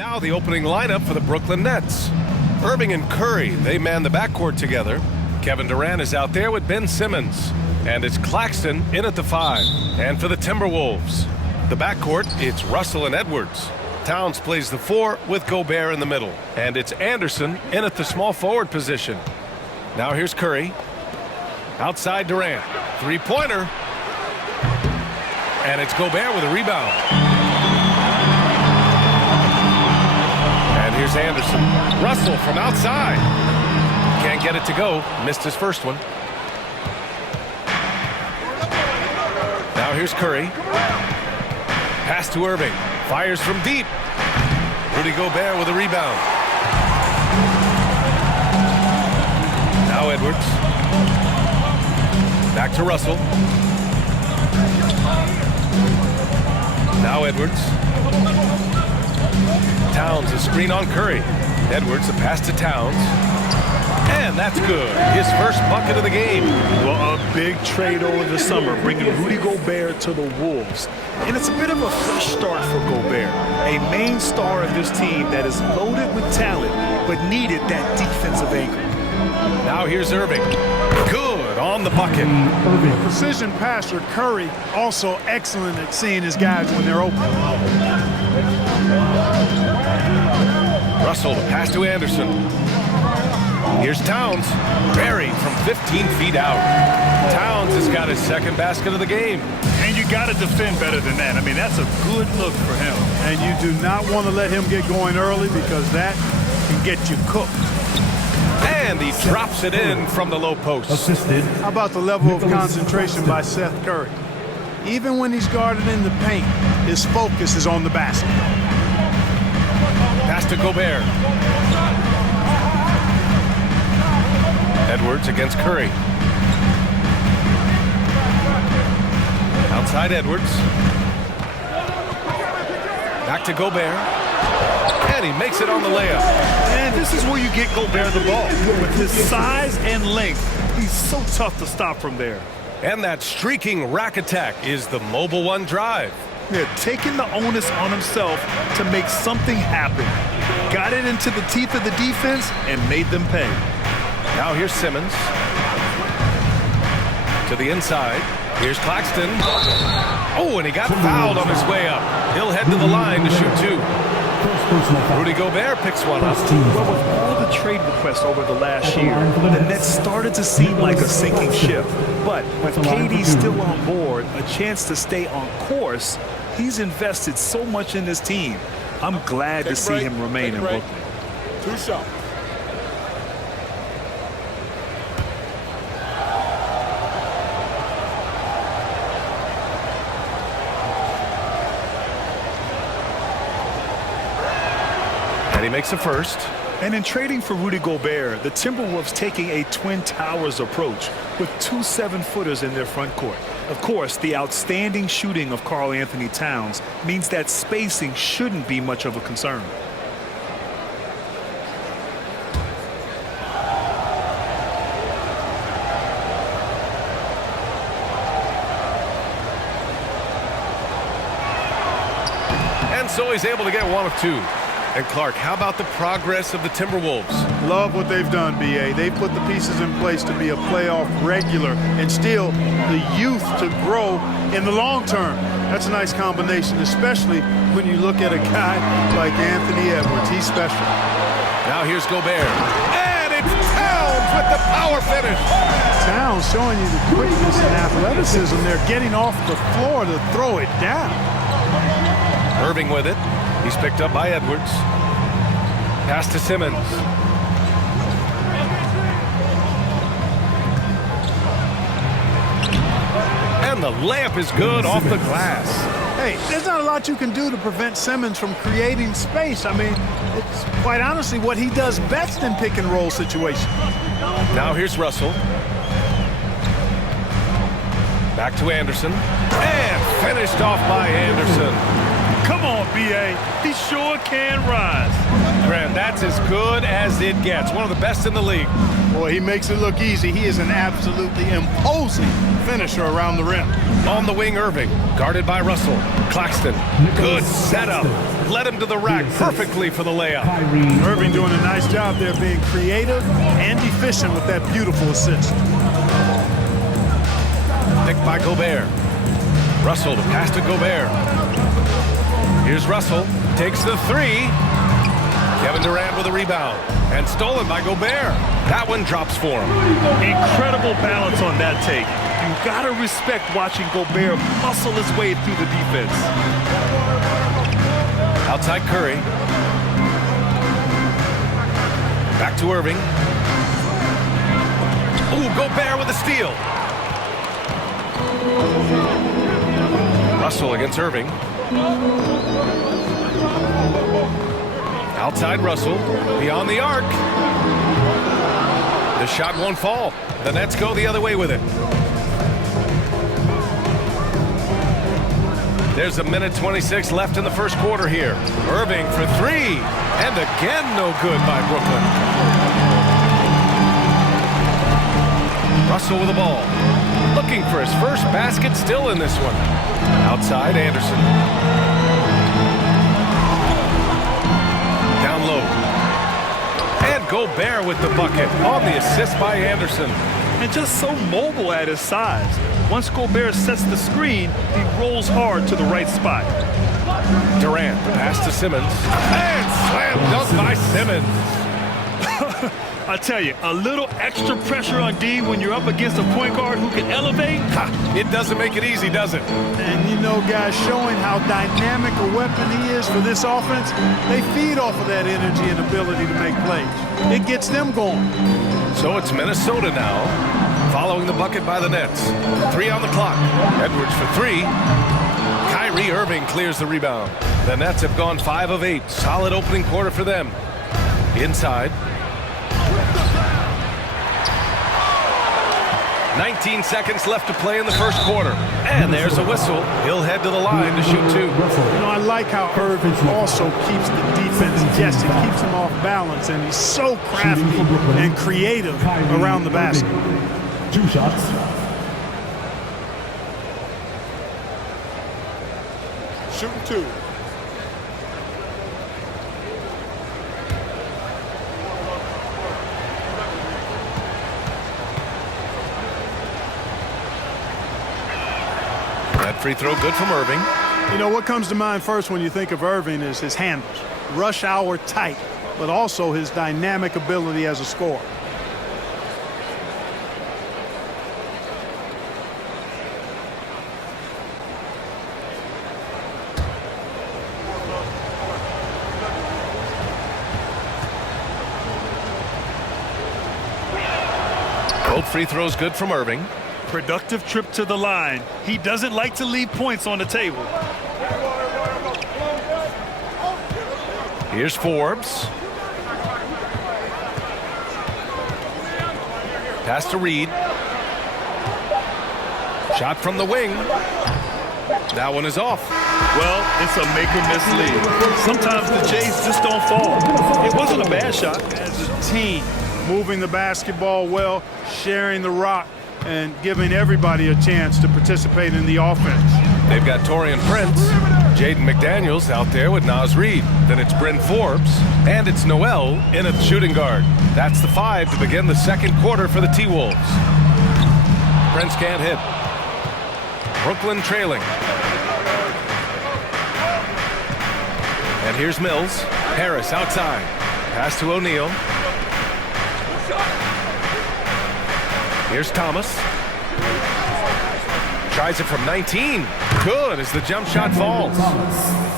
Now the opening lineup for the Brooklyn Nets. Irving and Curry, they man the backcourt together. Kevin Durant is out there with Ben Simmons. And it's Claxton in at the 5. And for the Timberwolves, the backcourt, it's Russell and Edwards. Towns plays the 4 with Gobert in the middle. And it's Anderson in at the small forward position. Now here's Curry. Outside Durant. Three-pointer. And it's Gobert with a rebound. And here's Anderson. Russell from outside. Can't get it to go. Missed his first one. Now here's Curry. Pass to Irving. Fires from deep. Rudy Gobert with a rebound. Now Edwards. Back to Russell. Now Edwards. Towns, a screen on Curry. Edwards, a pass to Towns. And that's good. His first bucket of the game. Well, a big trade over the summer, bringing Rudy Gobert to the Wolves. And it's a bit of a fresh start for Gobert, a main star of this team that is loaded with talent, but needed that defensive anchor. Now here's Irving. Good on the bucket. Precision passer Curry, also excellent at seeing his guys when they're open. Russell, the pass to Anderson. Here's Towns. Buried from 15 feet out. Towns has got his second basket of the game. And you got to defend better than that. I mean, that's a good look for him. And you do not want to let him get going early because that can get you cooked. And he drops it in from the low post. Assisted. How about the level of concentration by Seth Curry? Even when he's guarded in the paint, his focus is on the basket. Pass to Gobert. Edwards against Curry. Outside Edwards. Back to Gobert. And he makes it on the layup. And this is where you get Gobert the ball. With his size and length, he's so tough to stop from there. And that streaking rack attack is the Mobile One drive. Yeah, taking the onus on himself to make something happen. Got it into the teeth of the defense and made them pay. Now here's Simmons. To the inside. Here's Claxton. Oh, and he got fouled on his way up. He'll head to the line to shoot 2. Rudy Gobert picks one up. Well, with all the trade requests over the last year, the Nets started to seem like a sinking ship. But with KD still on board, a chance to stay on course, he's invested so much in this team. I'm glad to see him remain in Brooklyn. 2 shots. And he makes a first. And in trading for Rudy Gobert, the Timberwolves taking a Twin Towers approach with 2 7-footers in their front court. Of course, the outstanding shooting of Karl Anthony Towns means that spacing shouldn't be much of a concern. And so he's able to get 1 of 2. And Clark, how about the progress of the Timberwolves? Love what they've done, B.A. They've put the pieces in place to be a playoff regular and still the youth to grow in the long term. That's a nice combination, especially when you look at a guy like Anthony Edwards. He's special. Now here's Gobert. And it's Towns with the power finish. Towns showing you the quickness and athleticism. They're getting off the floor to throw it down. Irving with it. He's picked up by Edwards. Pass to Simmons. And the layup is good off the glass. Hey, there's not a lot you can do to prevent Simmons from creating space. I mean, it's quite honestly what he does best in pick and roll situations. Now here's Russell. Back to Anderson. And finished off by Anderson. Come on, B.A. He sure can rise. Grant, that's as good as it gets. One of the best in the league. Boy, he makes it look easy. He is an absolutely imposing finisher around the rim. On the wing, Irving. Guarded by Russell. Claxton. Good setup. led him to the rack perfectly for the layup. Irving doing a nice job there being creative and efficient with that beautiful assist. Picked by Gobert. Russell to pass to Gobert. Here's Russell. Takes the three. Kevin Durant with a rebound. And stolen by Gobert. That one drops for him. Incredible balance on that take. You gotta respect watching Gobert muscle his way through the defense. Outside Curry. Back to Irving. Ooh, Gobert with a steal. Russell against Irving. Outside Russell. Beyond the arc. The shot won't fall. The Nets go the other way with it. There's a minute 26 left in the first quarter here. Irving for three. And again, no good by Brooklyn. Russell with the ball. Looking for his first basket, still in this one. Outside, Anderson. Down low. And Gobert with the bucket on the assist by Anderson. And just so mobile at his size. Once Gobert sets the screen, he rolls hard to the right spot. Durant, pass to Simmons. And slam dunk by Simmons. I tell you, a little extra pressure on D when you're up against a point guard who can elevate. It doesn't make it easy, does it? And you know, guys, showing how dynamic a weapon he is for this offense, they feed off of that energy and ability to make plays. It gets them going. So it's Minnesota now, following the bucket by the Nets. 3 on the clock. Edwards for 3. Kyrie Irving clears the rebound. The Nets have gone 5 of 8. Solid opening quarter for them. Inside. 19 seconds left to play in the first quarter. And there's a whistle. He'll head to the line to shoot 2. You know, I like how Irving also keeps the defense guessing, keeps them off balance, and he's so crafty and creative around the basket. 2 shots. Shooting 2. That free throw good from Irving. You know, what comes to mind first when you think of Irving is his handles. Rush hour tight, but also his dynamic ability as a scorer. Both free throws good from Irving. Productive trip to the line. He doesn't like to leave points on the table. Here's Forbes. Pass to Reed. Shot from the wing. That one is off. Well, it's a make-or-miss lead. Sometimes the Jays just don't fall. It wasn't a bad shot. As a team, moving the basketball well, sharing the rock, and giving everybody a chance to participate in the offense. They've got Taurean Prince, Jaden McDaniels out there with Naz Reid. Then it's Bryn Forbes, and it's Noel in at shooting guard. That's the 5 to begin the second quarter for the T-Wolves. Prince can't hit. Brooklyn trailing. And here's Mills. Harris outside. Pass to O'Neal. Here's Thomas. Tries it from 19. Good as the jump shot falls.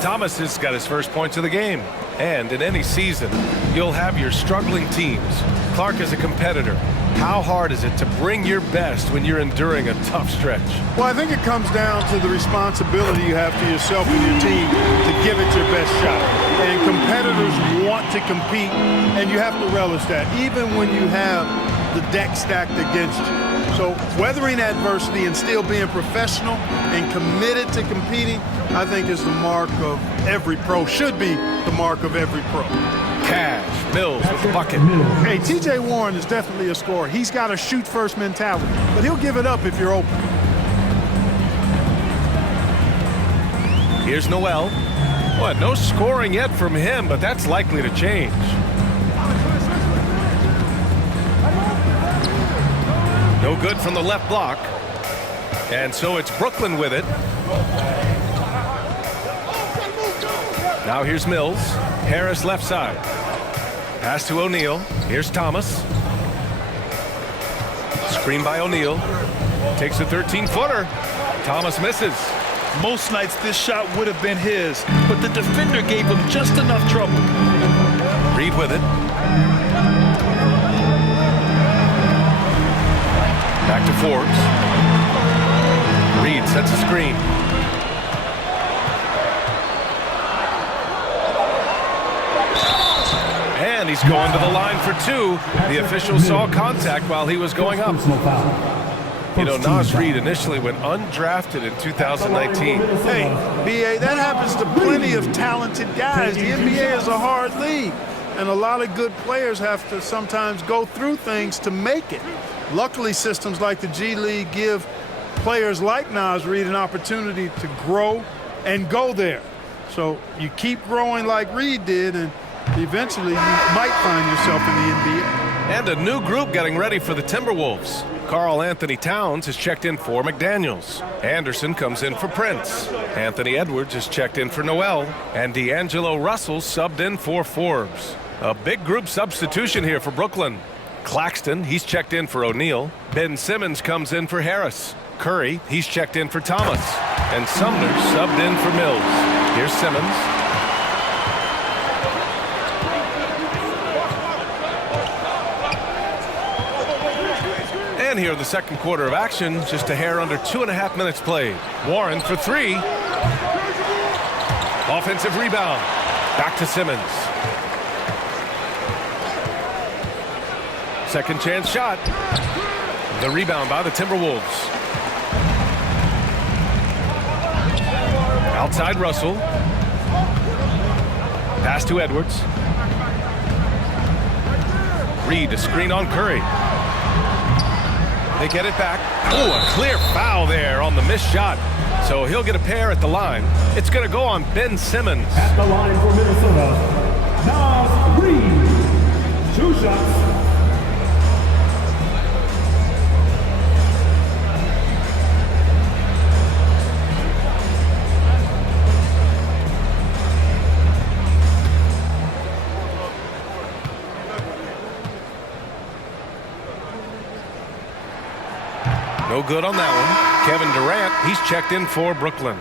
Thomas has got his first points of the game. And in any season, you'll have your struggling teams. Clark is a competitor. How hard is it to bring your best when you're enduring a tough stretch? Well, I think it comes down to the responsibility you have to yourself and your team to give it your best shot. And competitors want to compete, and you have to relish that, even when you have the deck stacked against you. So weathering adversity and still being professional and committed to competing, I think is the mark of every pro, should be the mark of every pro. Cash, Mills with the bucket. Hey, TJ Warren is definitely a scorer. He's got a shoot-first mentality, but he'll give it up if you're open. Here's Noel. What, no scoring yet from him, but that's likely to change. No good from the left block. And so it's Brooklyn with it. Now here's Mills. Harris left side. Pass to O'Neal. Here's Thomas. Screen by O'Neal. Takes a 13-footer. Thomas misses. Most nights this shot would have been his, but the defender gave him just enough trouble. Reed with it. Back to Forbes. Reed sets a screen. And he's going to the line for two. The official saw contact while he was going up. You know, Naz Reid initially went undrafted in 2019. Hey, BA, that happens to plenty of talented guys. The NBA is a hard league, and a lot of good players have to sometimes go through things to make it. Luckily, systems like the G League give players like Naz Reid an opportunity to grow and go there. So you keep growing like Reid did, and eventually you might find yourself in the NBA. And a new group getting ready for the Timberwolves. Karl Anthony Towns has checked in for McDaniels. Anderson comes in for Prince. Anthony Edwards has checked in for Noel. And D'Angelo Russell subbed in for Forbes. A big group substitution here for Brooklyn. Claxton, he's checked in for O'Neal. Ben Simmons comes in for Harris. Curry, he's checked in for Thomas. And Sumner subbed in for Mills. Here's Simmons. And here in the second quarter of action, just a hair under 2.5 minutes played. Warren for three. Offensive rebound. Back to Simmons. Second chance shot. The rebound by the Timberwolves. Outside Russell. Pass to Edwards. Reed, a screen on Curry. They get it back. Oh, a clear foul there on the missed shot. So he'll get a pair at the line. It's going to go on Ben Simmons. At the line for Minnesota, Naz Reid. 2 shots. No good on that one. Kevin Durant, he's checked in for Brooklyn.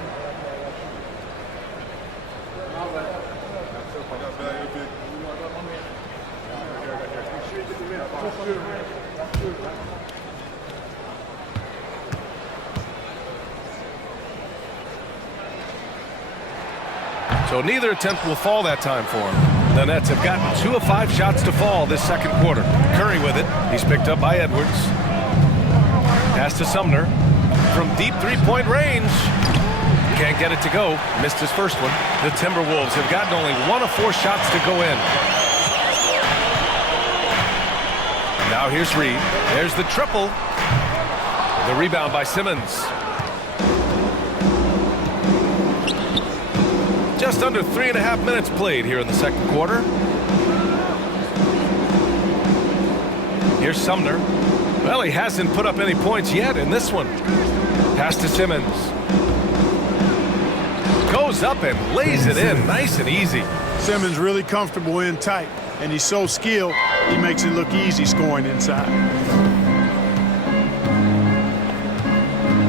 So neither attempt will fall that time for him. The Nets have gotten 2 of 5 shots to fall this second quarter. Curry with it. He's picked up by Edwards. Pass to Sumner from deep three-point range. Can't get it to go. Missed his first one. The Timberwolves have gotten only 1 of 4 shots to go in. Now here's Reed. There's the triple. The rebound by Simmons. Just under 3.5 minutes played here in the second quarter. Here's Sumner. Well, he hasn't put up any points yet in this one. Pass to Simmons. Goes up and lays it in nice and easy. Simmons really comfortable in tight, and he's so skilled, he makes it look easy scoring inside.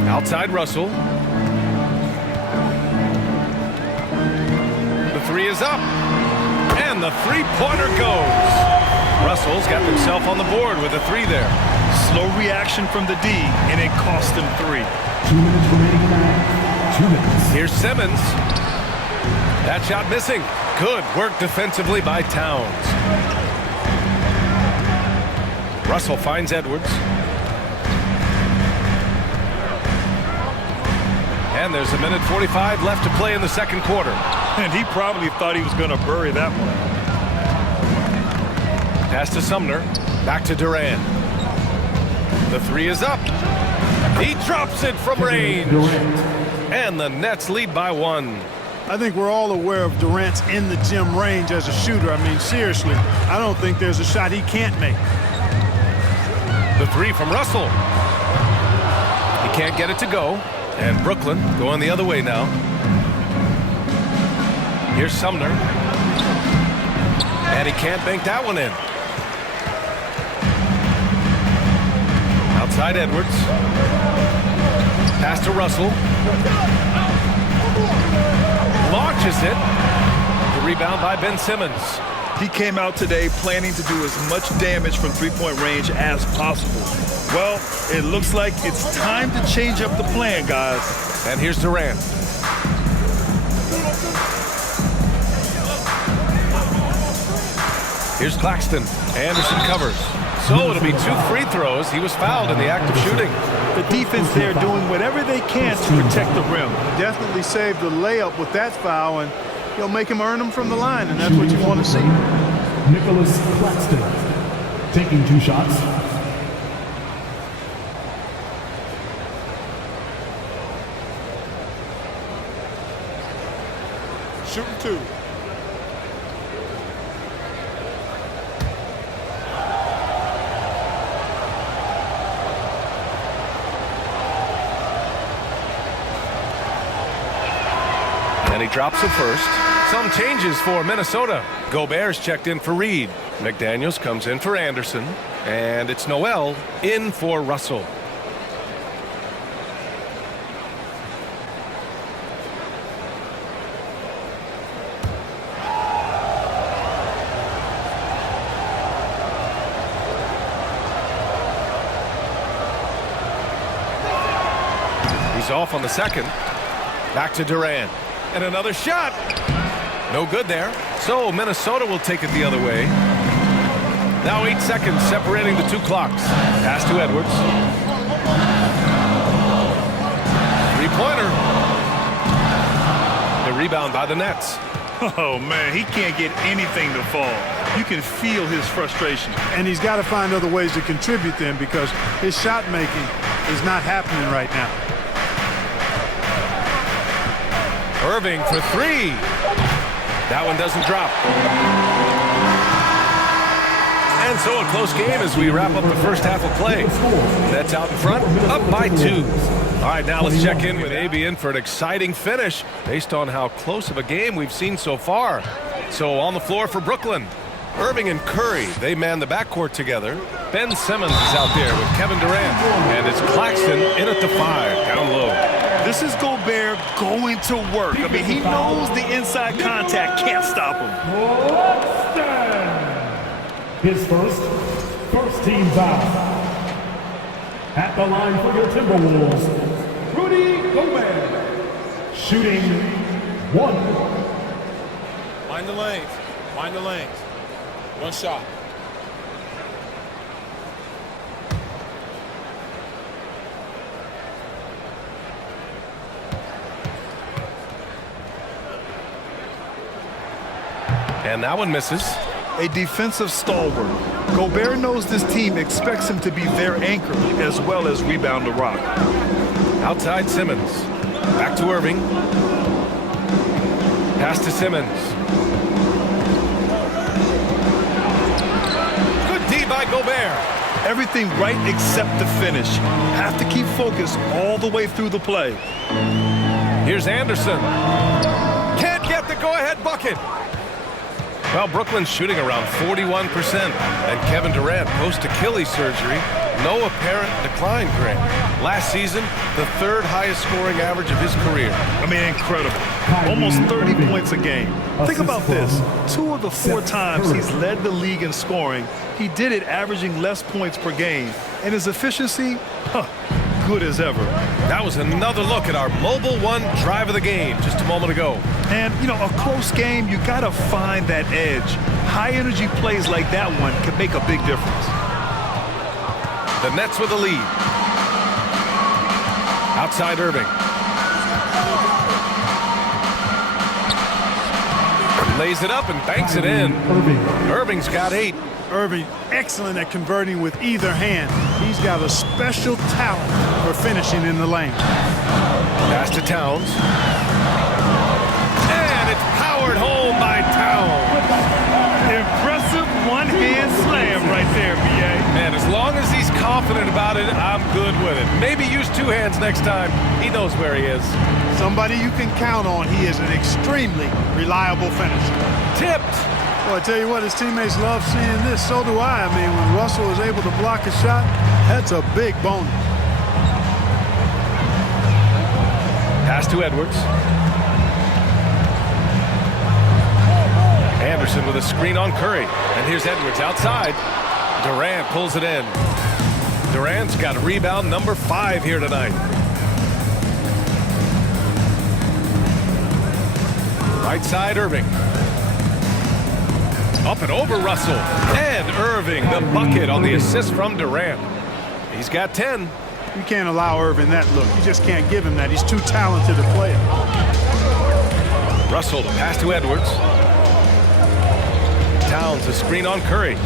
Outside Russell. The three is up. And the three-pointer goes. Russell's got himself on the board with a 3 there. Slow reaction from the D, and it cost him 3. 2 minutes remaining now. 2 minutes. Here's Simmons. That shot missing. Good work defensively by Towns. Russell finds Edwards. And there's 1:45 left to play in the second quarter. And he probably thought he was going to bury that one. Pass to Sumner. Back to Durant. The 3 is up. He drops it from range. And the Nets lead by 1. I think we're all aware of Durant's in the gym range as a shooter. I mean, seriously, I don't think there's a shot he can't make. The three from Russell. He can't get it to go. And Brooklyn going the other way now. Here's Sumner. And he can't bank that one in. Outside Edwards. Pass to Russell. Launches it. The rebound by Ben Simmons. He came out today planning to do as much damage from three-point range as possible. Well, it looks like it's time to change up the plan, guys. And here's Durant. Here's Claxton. Anderson covers. So it'll be 2 free throws. He was fouled in the act of shooting. The defense there doing whatever they can to protect the rim. Definitely saved the layup with that foul, and he'll make him earn them from the line, and that's what you want to see. Nicholas Claxton taking 2 shots. Shooting 2. And he drops it first. Some changes for Minnesota. Gobert's checked in for Reed. McDaniels comes in for Anderson. And it's Noel in for Russell. He's off on the second. Back to Durant. And another shot. No good there. So Minnesota will take it the other way. Now 8 seconds separating the 2 clocks. Pass to Edwards. 3-pointer. The rebound by the Nets. Oh, man, he can't get anything to fall. You can feel his frustration. And he's got to find other ways to contribute then, because his shot making is not happening right now. Irving for 3. That one doesn't drop. And so a close game as we wrap up the first half of play. Nets out in front, up by 2. All right, now let's check in with AB in for an exciting finish based on how close of a game we've seen so far. So on the floor for Brooklyn, Irving and Curry, they man the backcourt together. Ben Simmons is out there with Kevin Durant. And it's Claxton in at the 5, down low. This is Gobert going to work. I mean, he knows the inside contact can't stop him. His first team foul. At the line for your Timberwolves, Rudy Gobert. Shooting 1. Mind the lanes. Mind the lanes. 1 shot. And that one misses. A defensive stalwart. Gobert knows this team expects him to be their anchor as well as rebound the rock. Outside Simmons. Back to Irving. Pass to Simmons. Good D by Gobert. Everything right except the finish. Have to keep focused all the way through the play. Here's Anderson. Can't get the go-ahead bucket. Well, Brooklyn's shooting around 41%. And Kevin Durant, post-Achilles surgery, no apparent decline, Grant. Last season, the 3rd highest scoring average of his career. I mean, incredible. Almost 30 points a game. Think about this. 2 of the 4 times he's led the league in scoring, he did it averaging less points per game. And his efficiency, good as ever. That was another look at our Mobile One drive of the game just a moment ago. And, you know, a close game, you got to find that edge. High-energy plays like that one can make a big difference. The Nets with the lead. Outside Irving. Lays it up and banks it in. Irving's got 8. Irving, excellent at converting with either hand. He's got a special talent for finishing in the lane. Pass to Towns. And as long as he's confident about it, I'm good with it. Maybe use two hands next time. He knows where he is. Somebody you can count on. He is an extremely reliable finisher. Tipped. Well, I tell you what, his teammates love seeing this. So do I. I mean, when Russell is able to block a shot, that's a big bonus. Pass to Edwards. Anderson with a screen on Curry. And here's Edwards outside. Durant pulls it in. Durant's got rebound number 5 here tonight. Right side, Irving. Up and over Russell. And Irving, the bucket on the assist from Durant. He's got 10. You can't allow Irving that look. You just can't give him that. He's too talented a player. Russell, the pass to Edwards. Towns, a screen on Curry.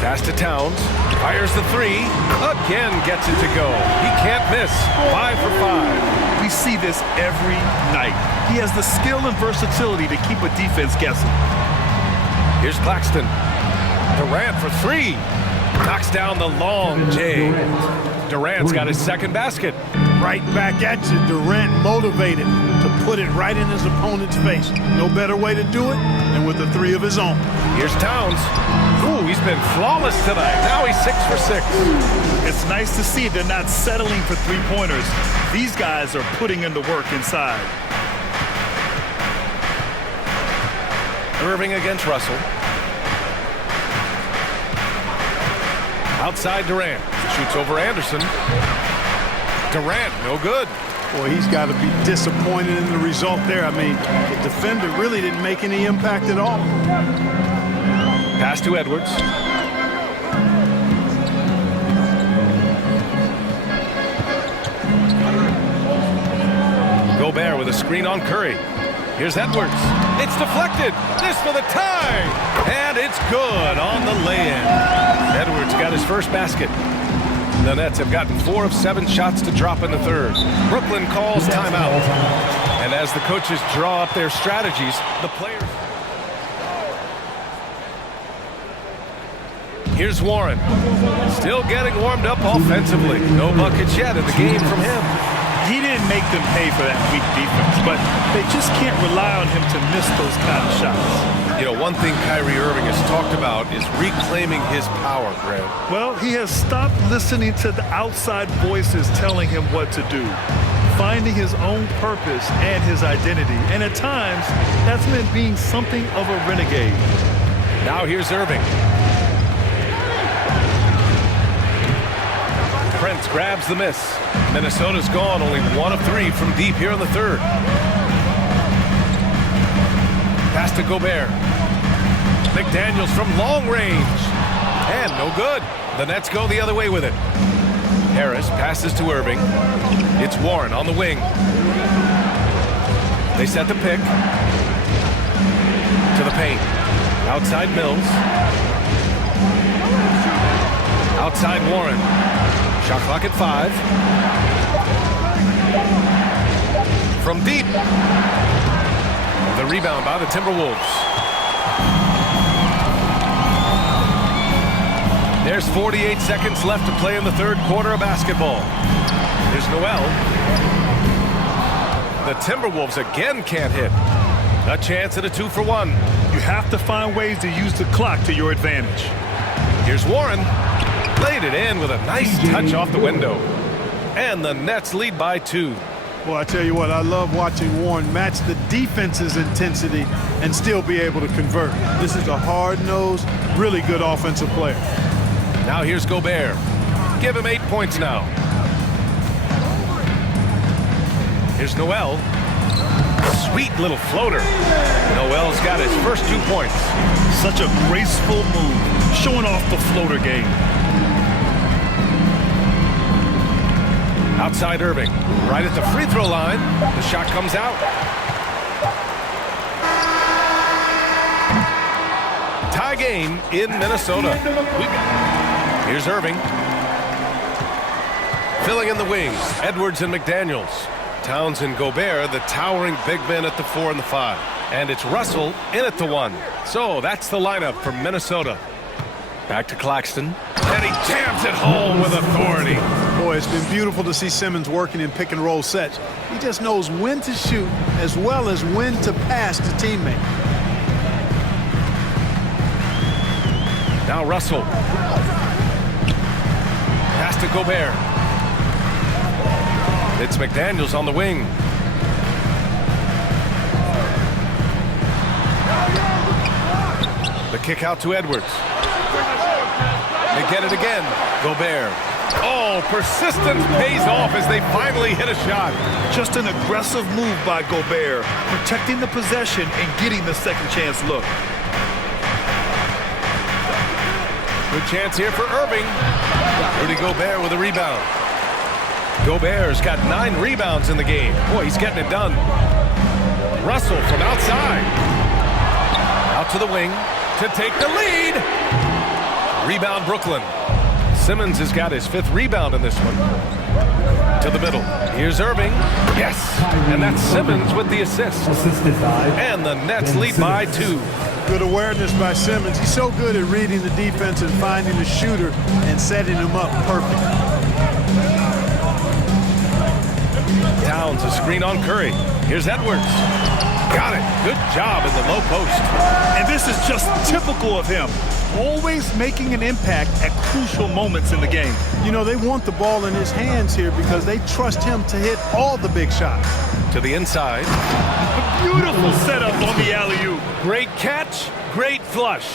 Pass to Towns. Fires the 3. Again gets it to go. He can't miss. 5 for 5. We see this every night. He has the skill and versatility to keep a defense guessing. Here's Claxton. Durant for 3. Knocks down the long J. Durant's got his second basket. Right back at you. Durant motivated to put it right in his opponent's face. No better way to do it than with a 3 of his own. Here's Towns. Ooh, he's been flawless tonight. Now he's 6 for 6. It's nice to see they're not settling for three-pointers. These guys are putting in the work inside. Irving against Russell. Outside Durant. Shoots over Anderson. Durant, no good. Boy, he's got to be disappointed in the result there. I mean, the defender really didn't make any impact at all. Pass to Edwards. Gobert with a screen on Curry. Here's Edwards. It's deflected. This for the tie. And it's good on the lay-in. Edwards got his first basket. The Nets have gotten 4 of 7 shots to drop in the third. Brooklyn calls timeout. And as the coaches draw up their strategies, the players... Here's Warren. Still getting warmed up offensively. No buckets yet in the game from him. He didn't make them pay for that weak defense, but they just can't rely on him to miss those kind of shots. You know, one thing Kyrie Irving has talked about is reclaiming his power, Greg. Well, he has stopped listening to the outside voices telling him what to do, finding his own purpose and his identity. And at times, that's meant being something of a renegade. Now here's Irving. Prince grabs the miss. Minnesota's gone only 1 of 3 from deep here in the third. Pass to Gobert. McDaniels from long range. And no good. The Nets go the other way with it. Harris passes to Irving. It's Warren on the wing. They set the pick. To the paint. Outside Mills. Outside Warren. Shot clock at 5. From deep. The rebound by the Timberwolves. There's 48 seconds left to play in the third quarter of basketball. Here's Noel. The Timberwolves again can't hit. A chance at a 2 for 1. You have to find ways to use the clock to your advantage. Here's Warren. Laid it in with a nice touch off the window. And the Nets lead by 2. Well, I tell you what, I love watching Warren match the defense's intensity and still be able to convert. This is a hard-nosed, really good offensive player. Now here's Gobert. Give him 8 points now. Here's Noel. Sweet little floater. Noel's got his first 2 points. Such a graceful move, showing off the floater game. Outside Irving, right at the free throw line. The shot comes out. Tie game in Minnesota. Here's Irving. Filling in the wings, Edwards and McDaniels. Towns and Gobert, the towering big men at the 4 and the 5. And it's Russell in at the 1. So that's the lineup for Minnesota. Back to Claxton. And he jams it home with authority. Boy, it's been beautiful to see Simmons working in pick and roll sets. He just knows when to shoot as well as when to pass to teammates. Now Russell. Pass to Gobert. It's McDaniels on the wing. The kick out to Edwards. They get it again. Gobert. Oh, persistence pays off as they finally hit a shot. Just an aggressive move by Gobert, protecting the possession and getting the second chance look. Good chance here for Irving. Rudy Gobert with a rebound. Gobert's got 9 rebounds in the game. Boy, he's getting it done. Russell from outside. Out to the wing to take the lead. Rebound Brooklyn. Simmons has got his 5th rebound in this one. To the middle. Here's Irving. Yes. And that's Simmons with the assist. And the Nets lead by 2. Good awareness by Simmons. He's so good at reading the defense and finding the shooter and setting him up perfect. Towns a screen on Curry. Here's Edwards. Got it. Good job in the low post. And this is just typical of him. Always making an impact at crucial moments in the game. You know, they want the ball in his hands here because they trust him to hit all the big shots. To the inside. Beautiful setup on the alley-oop. Great catch, great flush.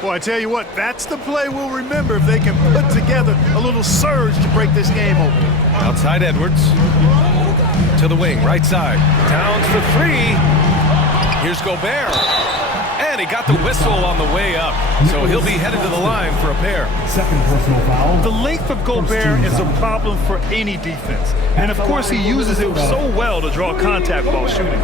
Boy, I tell you what, that's the play we'll remember if they can put together a little surge to break this game open. Outside Edwards. To the wing, right side. Towns for 3. Here's Gobert. And he got the whistle on the way up. So he'll be headed to the line for a pair. Second personal foul. The length of Gobert is a problem for any defense. And of course, he uses it so well to draw contact while shooting.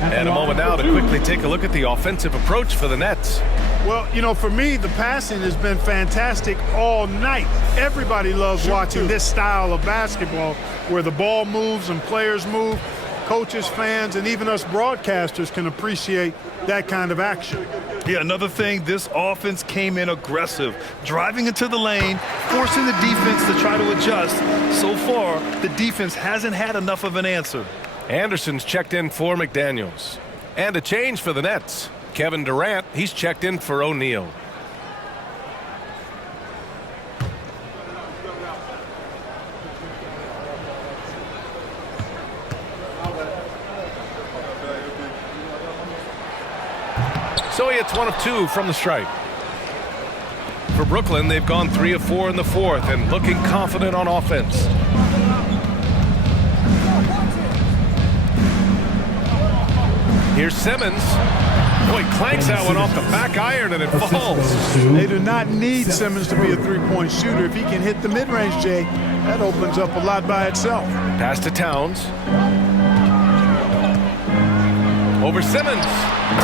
And a moment now to quickly take a look at the offensive approach for the Nets. Well, you know, for me, the passing has been fantastic all night. Everybody loves watching this style of basketball where the ball moves and players move. Coaches, fans, and even us broadcasters can appreciate that kind of action. Yeah, another thing, this offense came in aggressive, driving into the lane, forcing the defense to try to adjust. So far, the defense hasn't had enough of an answer. Anderson's checked in for McDaniels. And a change for the Nets. Kevin Durant, he's checked in for O'Neal. So he hits 1 of 2 from the stripe. For Brooklyn, they've gone 3 of 4 in the 4th and looking confident on offense. Here's Simmons. Boy, clanks that one off the back iron and it falls. They do not need Simmons to be a three-point shooter. If he can hit the mid-range, Jay, that opens up a lot by itself. Pass to Towns. Over Simmons.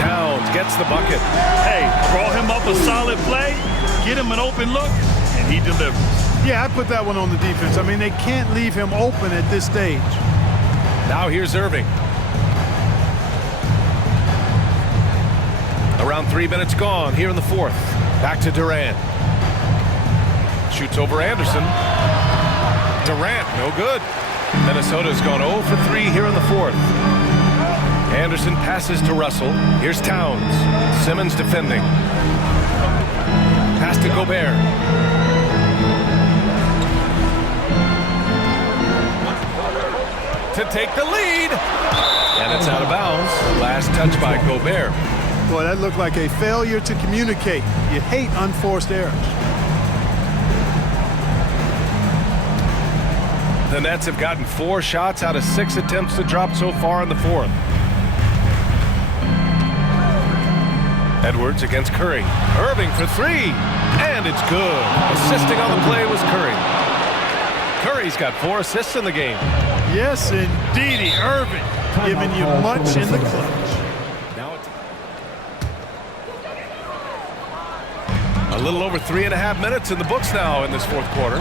Towns gets the bucket. Hey, draw him up a solid play, get him an open look, and he delivers. Yeah, I put that one on the defense. I mean, they can't leave him open at this stage. Now here's Irving. Around 3 minutes gone here in the 4th. Back to Durant. Shoots over Anderson. Durant, no good. Minnesota's gone 0 for 3 here in the 4th. Anderson passes to Russell. Here's Towns. Simmons defending. Pass to Gobert. To take the lead. And it's out of bounds. Last touch by Gobert. Boy, that looked like a failure to communicate. You hate unforced errors. The Nets have gotten 4 shots out of 6 attempts to drop so far in the 4th. Edwards against Curry. Irving for 3. And it's good. Assisting on the play was Curry. Curry's got 4 assists in the game. Yes, indeedy. Irving giving you much in the clutch. Now it's a little over 3.5 minutes in the books now in this 4th quarter.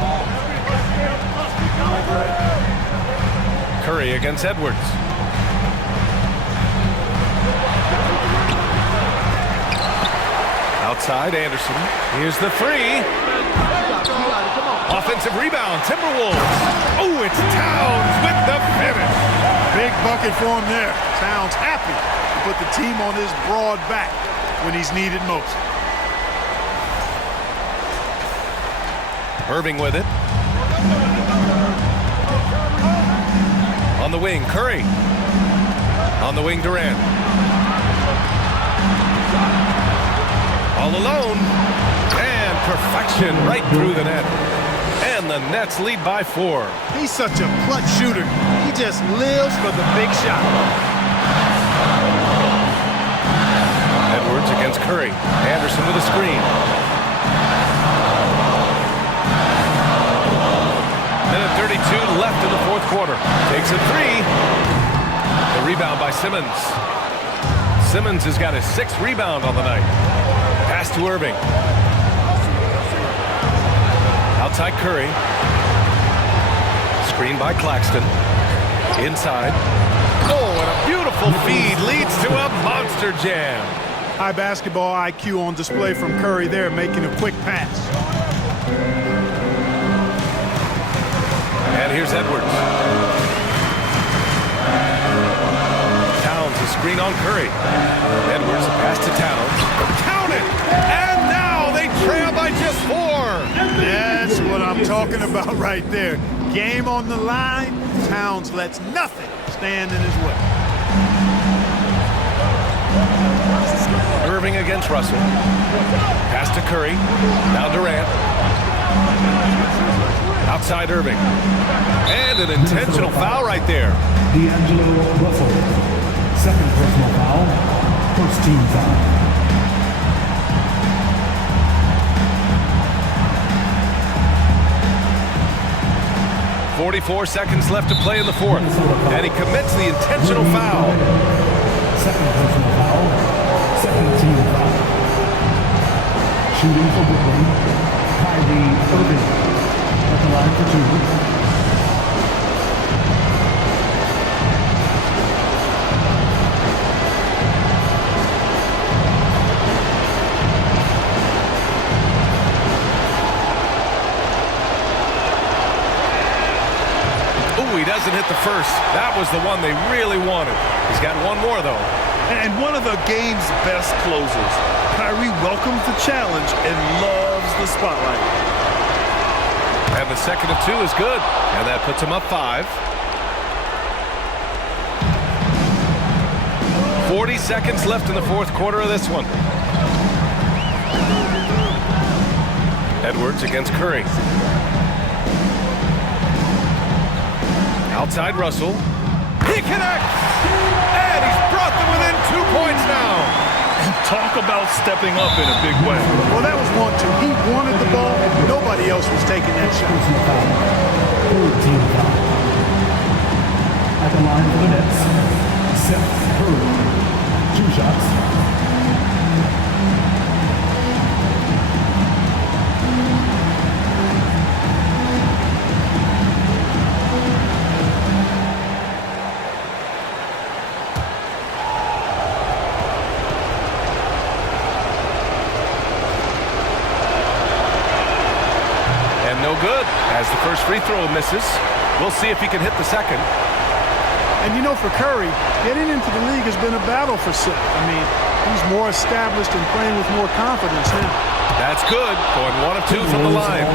Curry against Edwards. Outside, Anderson. Here's the three. Offensive rebound, Timberwolves. Oh, it's Towns with the finish. Big bucket for him there. Towns happy to put the team on his broad back when he's needed most. Irving with it. On the wing, Curry. On the wing, Durant. All alone. And perfection right through the net. And the Nets lead by 4. He's such a clutch shooter. He just lives for the big shot. Edwards against Curry. Anderson with a screen. Minute 32 left in the fourth quarter. Takes a three. The rebound by Simmons. Simmons has got his 6th rebound on the night. Pass to Irving. Outside Curry. Screen by Claxton. Inside. Oh, and a beautiful feed leads to a monster jam. High basketball IQ on display from Curry there, making a quick pass. And here's Edwards. Towns, a screen on Curry. Edwards, a pass to Towns. Count it! And now they trail by just 4. That's what I'm talking about right there. Game on the line. Towns lets nothing stand in his way. Irving against Russell. Pass to Curry. Now Durant. Outside Irving. And an intentional foul right there. D'Angelo Russell. Second personal foul. First team foul. 44 seconds left to play in the fourth. And he commits the intentional foul. Second personal foul. Second team foul. Shooting for Brooklyn. Kyrie Irving. At the line for 2. 2. He doesn't hit the first. That was the one they really wanted. He's got one more, though. And one of the game's best closers. Kyrie welcomes the challenge and loves the spotlight. And the second of 2 is good. And that puts him up 5. 40 seconds left in the fourth quarter of this one. Edwards against Curry. Outside Russell. He connects! And he's brought them within 2 points now. And talk about stepping up in a big way. Well, that was 1-2. He wanted the ball. Nobody else was taking that shot. Third team foul. At the line for the Nets. Seth Curry. 2 shots. No good, as the first free throw misses. We'll see if he can hit the second. And you know, for Curry, getting into the league has been a battle for Seth. I mean, he's more established and playing with more confidence now. That's good, going 1 of 2 from the line.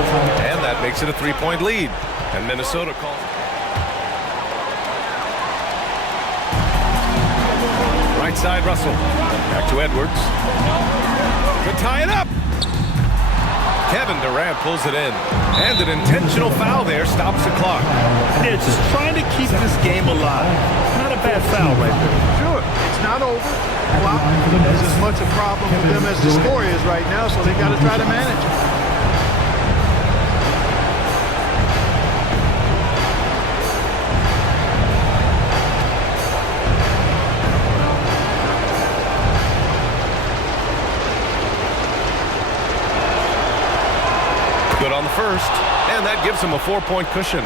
And that makes it a 3-point lead. And Minnesota calls. Right side, Russell. Back to Edwards. To tie it up. Kevin Durant pulls it in. And an intentional foul there stops the clock. Yeah, just trying to keep this game alive. Not a bad foul right there. Sure, it's not over. Clock is as much a problem for them as the score is right now, so they got to try to manage it. Good on the first, and that gives him a 4-point cushion.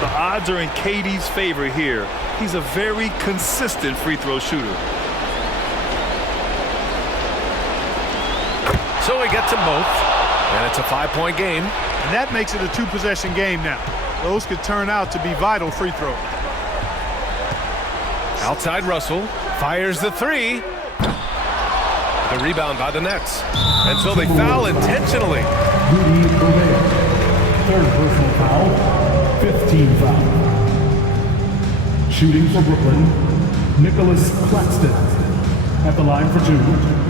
The odds are in KD's favor here. He's a very consistent free throw shooter. So he gets them both, and it's a 5-point game. And that makes it a 2-possession game now. Those could turn out to be vital free throws. Outside Russell, fires the three. The rebound by the Nets. And so they foul intentionally. Rudy Gobert. Third personal foul. 15 foul. Shooting for Brooklyn, Nicholas Claxton at the line for 2.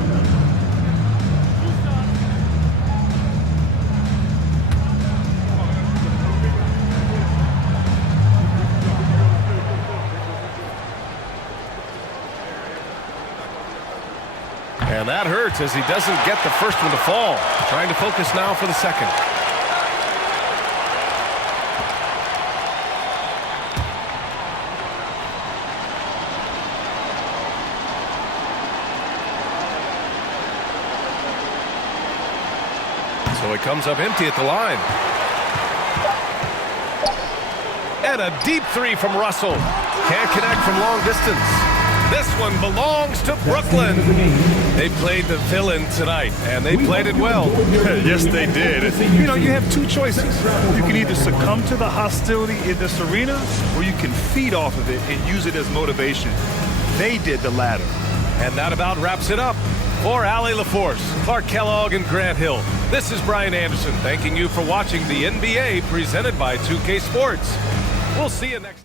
And that hurts as he doesn't get the first one to fall. Trying to focus now for the second. So it comes up empty at the line. And a deep three from Russell. Can't connect from long distance. This one belongs to Brooklyn. They played the villain tonight, and they played it well. Yes, they did. You know, you have two choices. You can either succumb to the hostility in this arena, or you can feed off of it and use it as motivation. They did the latter. And that about wraps it up. For Allie LaForce, Clark Kellogg, and Grant Hill, this is Brian Anderson thanking you for watching the NBA presented by 2K Sports. We'll see you next time.